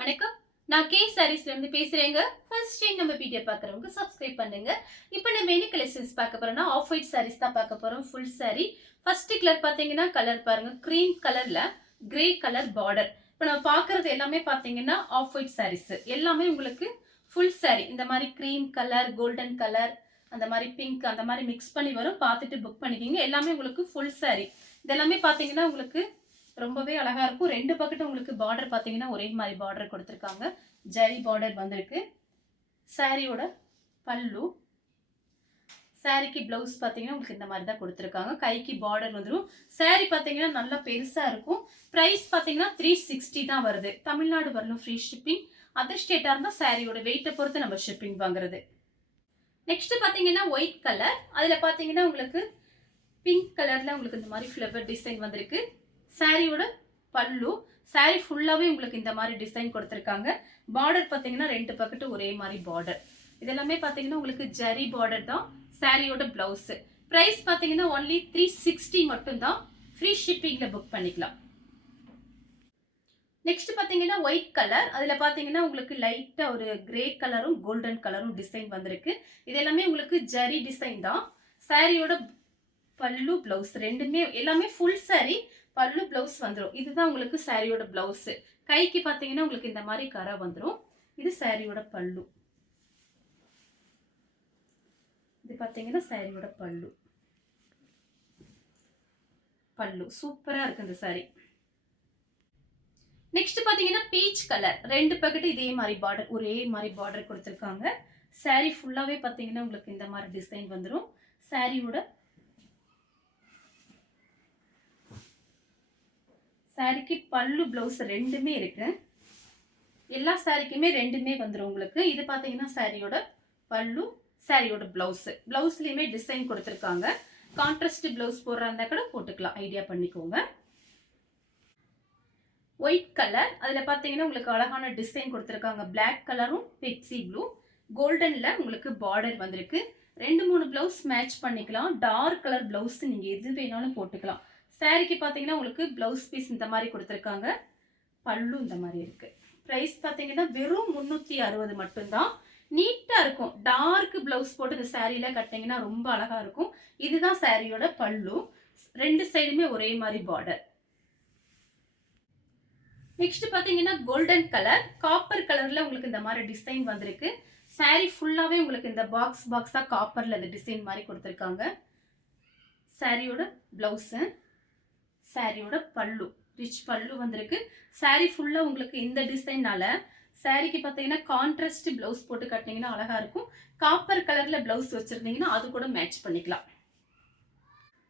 வணக்கம். நான் கே சாரீஸ்ல இருந்து பேசுறேங்க. ஃபர்ஸ்ட் டைம் நம்ம வீடியோ பார்க்குறவங்க சப்ஸ்கிரைப் பண்ணுங்க. இப்போ நம்ம என்ன கலெக்ஷன்ஸ் பார்க்க போறோம்னா ஆஃப் ஒயிட் சாரீஸ் தான் பார்க்க போறோம். Full sorry. ஃபர்ஸ்ட் கலர் பார்த்தீங்கன்னா கலர் பாருங்க. கிரீம் கலர்ல கிரே கலர் பார்டர். இப்போ நம்ம பார்க்கறது எல்லாமே பார்த்தீங்கன்னா ஆஃப் ஒயிட் சாரீஸ். எல்லாமே உங்களுக்கு ஃபுல் சாரி. இந்த மாதிரி கிரீம் கலர், கோல்டன் கலர், அந்த மாதிரி பிங்க் அந்த மாதிரி மிக்ஸ் பண்ணி வரும். பார்த்துட்டு புக் பண்ணிக்கிங்க. எல்லாமே உங்களுக்கு ஃபுல் சாரி. இதெல்லாமே பார்த்தீங்கன்னா உங்களுக்கு ரொம்பவே அழகா இருக்கும். ரெண்டு பக்கெட்டும் உங்களுக்கு பார்டர் பார்த்தீங்கன்னா ஒரே மாதிரி பார்டர் கொடுத்துருக்காங்க. ஜரி பார்டர் வந்திருக்கு. சாரியோட பல்லு, சாரிக்கு பிளவுஸ் பார்த்தீங்கன்னா உங்களுக்கு இந்த மாதிரி தான் கொடுத்துருக்காங்க. கைக்கு பார்டர் வந்துடும். சாரி பார்த்தீங்கன்னா நல்லா பெருசா இருக்கும். பிரைஸ் பார்த்தீங்கன்னா 360 தான் வருது. தமிழ்நாடு வரணும் ஃப்ரீ ஷிப்பிங். அதர் ஸ்டேட்டா இருந்தால் சாரியோட வெயிட்டை பொறுத்து நம்ம ஷிப்பிங் வாங்குறது. நெக்ஸ்ட் பார்த்தீங்கன்னா ஒயிட் கலர். அதில் பார்த்தீங்கன்னா உங்களுக்கு பிங்க் கலர்ல உங்களுக்கு இந்த மாதிரி ஃப்ளவர் டிசைன் வந்திருக்கு. சாரியோட பல்லு, சாரி ஃபுல்லாவே உங்களுக்கு இந்த மாதிரி டிசைன் கொடுத்துருக்காங்க. பார்டர் பார்த்தீங்கன்னா ரெண்டு பக்கெட்டு ஒரே மாதிரி பார்டர். இதெல்லாமே பார்த்தீங்கன்னா உங்களுக்கு ஜரி பார்டர் தான். சாரியோட பிளவுஸ் பிரைஸ் பார்த்தீங்கன்னா ஒன்லி 360 மட்டும் தான். ஃப்ரீ ஷிப்பிங்ல புக் பண்ணிக்கலாம். நெக்ஸ்ட் பார்த்தீங்கன்னா ஒயிட் கலர். அதில் பார்த்தீங்கன்னா உங்களுக்கு லைட்டா ஒரு கிரே கலரும் கோல்டன் கலரும் டிசைன் வந்திருக்கு. இது எல்லாமே உங்களுக்கு ஜரி டிசைன் தான். சாரியோட பல்லு பிளவுஸ் ரெண்டுமே எல்லாமே ஃபுல் சாரி. பல்லு பிளவுஸ் வந்துடும். இதுதான் உங்களுக்கு சாரியோட பிளவுஸ். கைக்கு பார்த்தீங்கன்னா உங்களுக்கு இந்த மாதிரி கரை வந்துடும். இது சாரியோட பல்லு. இது பார்த்தீங்கன்னா சாரியோட பல்லு. பல்லு சூப்பரா இருக்கு இந்த சாரி. நெக்ஸ்ட் பார்த்தீங்கன்னா பீச் கலர். ரெண்டு பக்கெட் இதே மாதிரி பார்டர் ஒரே மாதிரி பார்டர் கொடுத்துருக்காங்க. சாரி ஃபுல்லாவே பார்த்தீங்கன்னா உங்களுக்கு இந்த மாதிரி டிசைன் வந்துடும். சாரியோட சாரிக்கு பல்லு பிளவுஸ் ரெண்டுமே இருக்கு. எல்லா சாரிக்குமே ரெண்டுமே வந்துடும் உங்களுக்கு. இது பார்த்தீங்கன்னா சாரியோட பல்லு, சாரியோட பிளவுஸ். பிளவுஸ்லயுமே டிசைன் கொடுத்துருக்காங்க. கான்ட்ராஸ்ட் பிளவுஸ் போடுறதா கூட போட்டுக்கலாம். ஐடியா பண்ணிக்கோங்க. White colour. அதில் பார்த்தீங்கன்னா உங்களுக்கு அழகான டிசைன் கொடுத்துருக்காங்க. பிளாக் கலரும் பெப்சி ப்ளூ கோல்டன்ல உங்களுக்கு பார்டர் வந்திருக்கு. ரெண்டு மூணு பிளவுஸ் மேட்ச் பண்ணிக்கலாம். டார்க் கலர் பிளவுஸ் நீங்க எது வேணாலும் போட்டுக்கலாம். சாரிக்கு பார்த்தீங்கன்னா உங்களுக்கு பிளவுஸ் பீஸ் இந்த மாதிரி கொடுத்துருக்காங்க. பல்லு இந்த மாதிரி இருக்கு. பிரைஸ் பார்த்தீங்கன்னா வெறும் 360 மட்டும்தான். நீட்டா இருக்கும். டார்க் பிளவுஸ் போட்டு இந்த சாரியில கட்டிங்கன்னா ரொம்ப அழகா இருக்கும். இதுதான் சாரியோட பல்லு. ரெண்டு சைடுமே ஒரே மாதிரி பார்டர். நெக்ஸ்ட் பார்த்தீங்கன்னா கோல்டன் கலர், காப்பர் கலர்ல உங்களுக்கு இந்த மாதிரி டிசைன் வந்திருக்கு. சாரி ஃபுல்லாவே உங்களுக்கு இந்த பாக்ஸ் பாக்ஸா காப்பர்ல இந்த டிசைன் மாதிரி கொடுத்துருக்காங்க. சாரியோட பிளவுஸ், சாரியோட பல்லு ரிச் பல்லு வந்திருக்கு. சாரி ஃபுல்லா உங்களுக்கு இந்த டிசைனால சாரிக்கு பார்த்தீங்கன்னா கான்ட்ராஸ்ட் பிளவுஸ் போட்டு கட்டினீங்கன்னா அழகா இருக்கும். காப்பர் கலர்ல பிளவுஸ் வச்சிருந்தீங்கன்னா அது கூட மேட்ச் பண்ணிக்கலாம்.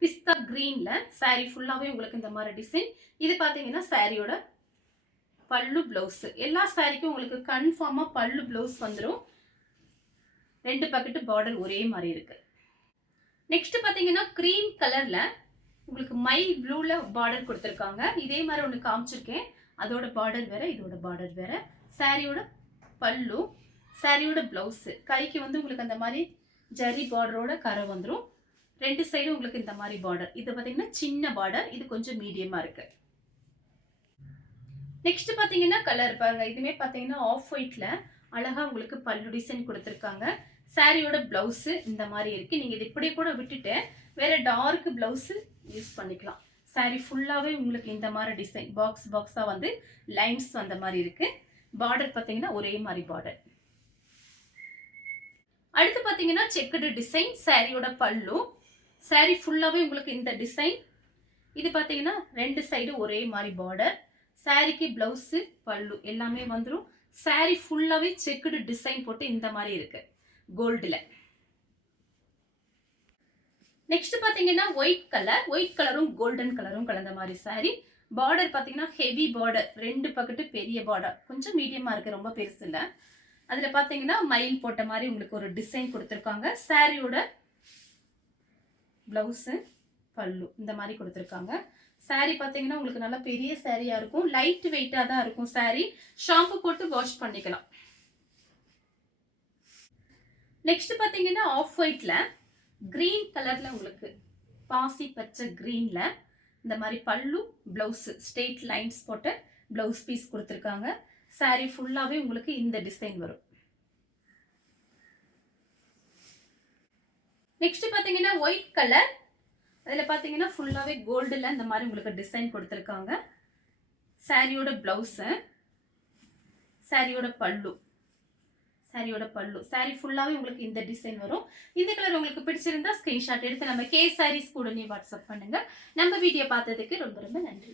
பிஸ்தா கிரீன்ல சாரி ஃபுல்லாவே உங்களுக்கு இந்த மாதிரி டிசைன். இது பார்த்தீங்கன்னா சாரியோட பல்லு பிளவுஸ். எல்லா சாரிக்கும் உங்களுக்கு கன்ஃபார்மா பல்லு பிளவுஸ் வந்துடும். ரெண்டு பக்கெட்டு பார்டர் ஒரே மாதிரி இருக்கு. நெக்ஸ்ட் பார்த்தீங்கன்னா கிரீம் கலர்ல உங்களுக்கு மைல் ப்ளூல பார்டர் கொடுத்துருக்காங்க. இதே மாதிரி ஒன்று காமிச்சிருக்கேன். அதோட பார்டர் வேற, இதோட பார்டர் வேற. சாரியோட பல்லு, சாரியோட பிளவுஸ். கைக்கு வந்து உங்களுக்கு அந்த மாதிரி ஜரி பார்டரோட கரை வந்துடும். ரெண்டு சைடும் உங்களுக்கு இந்த மாதிரி பார்டர். இது பார்த்தீங்கன்னா சின்ன பார்டர், இது கொஞ்சம் மீடியமா இருக்கு. நெக்ஸ்ட் பார்த்தீங்கன்னா கலர் பாருங்க. இதுமே பார்த்தீங்கன்னா ஆஃப் ஒயிட்ல அழகா உங்களுக்கு பல்லு டிசைன் கொடுத்துருக்காங்க. சாரியோட பிளவுஸ் இந்த மாதிரி இருக்கு. நீங்க இது இப்படி கூட விட்டுட்டு வேற டார்க் பிளவுஸ் யூஸ் பண்ணிக்கலாம். சாரி ஃபுல்லாவே உங்களுக்கு இந்த மாதிரி டிசைன் பாக்ஸ் பாக்ஸா வந்து லைன்ஸ் வந்த மாதிரி இருக்கு. பார்டர் பார்த்தீங்கன்னா ஒரே மாதிரி பார்டர். அடுத்து பார்த்தீங்கன்னா செக்குடு டிசைன். சாரியோட பல்லு, சாரி ஃபுல்லாவே உங்களுக்கு இந்த டிசைன். இது பார்த்தீங்கன்னா ரெண்டு சைடு ஒரே மாதிரி பார்டர். சாரிக்கு பிளவுஸ், பல்லு எல்லாமே வந்துடும். சாரி ஃபுல்லாவே செக்குடு டிசைன் போட்டு இந்த மாதிரி இருக்கு கோல்டுல. நெக்ஸ்ட் பாத்தீங்கன்னா ஒயிட் கலர். ஒயிட் கலரும் கோல்டன் கலரும் கலந்த மாதிரி சாரி. பார்டர் பாத்தீங்கன்னா ஹெவி பார்டர். ரெண்டு பக்கெட்டு பெரிய பார்டர். கொஞ்சம் மீடியமா இருக்கு, ரொம்ப பெருசு இல்ல. அதுல பாத்தீங்கன்னா மயில் போட்ட மாதிரி உங்களுக்கு ஒரு டிசைன் கொடுத்துருக்காங்க. சாரியோட பிளவுஸ், பல்லு இந்த மாதிரி கொடுத்துருக்காங்க. சாரி பாத்தீங்கன்னா உங்களுக்கு நல்லா பெரிய சாரியா இருக்கும். லைட் வெயிட்டா தான் இருக்கும் சாரி. ஷாம்பு போட்டு வாஷ் பண்ணிக்கலாம். நெக்ஸ்ட் பாத்தீங்கன்னா ஆஃப் ஒயிட்ல கிரீன் கலர்ல உங்களுக்கு பாசி பச்சை கிரீன்ல இந்த மாதிரி பல்லு, பிளவுஸ் ஸ்ட்ரெயிட் லைன்ஸ் போட்டு பிளவுஸ் பீஸ் கொடுத்துருக்காங்க. saree ஃபுல்லாவே உங்களுக்கு இந்த டிசைன் வரும். நெக்ஸ்ட் பாத்தீங்கன்னா ஒயிட் கலர், அதுல பாத்தீங்கன்னா ஃபுல்லாவே கோல்டுல இந்த மாதிரி உங்களுக்கு டிசைன் கொடுத்திருக்காங்க. சாரியோட பிளவுஸ், சாரியோட பல்லு, சாரி ஃபுல்லாவே உங்களுக்கு இந்த டிசைன் வரும். இந்த கலர் உங்களுக்கு பிடிச்சிருந்தா ஸ்கிரீன்ஷாட் எடுத்து நம்ம கே சாரீஸ் கூட வாட்ஸ்அப் பண்ணுங்க. நம்ம வீடியோ பார்த்ததுக்கு ரொம்ப ரொம்ப நன்றி.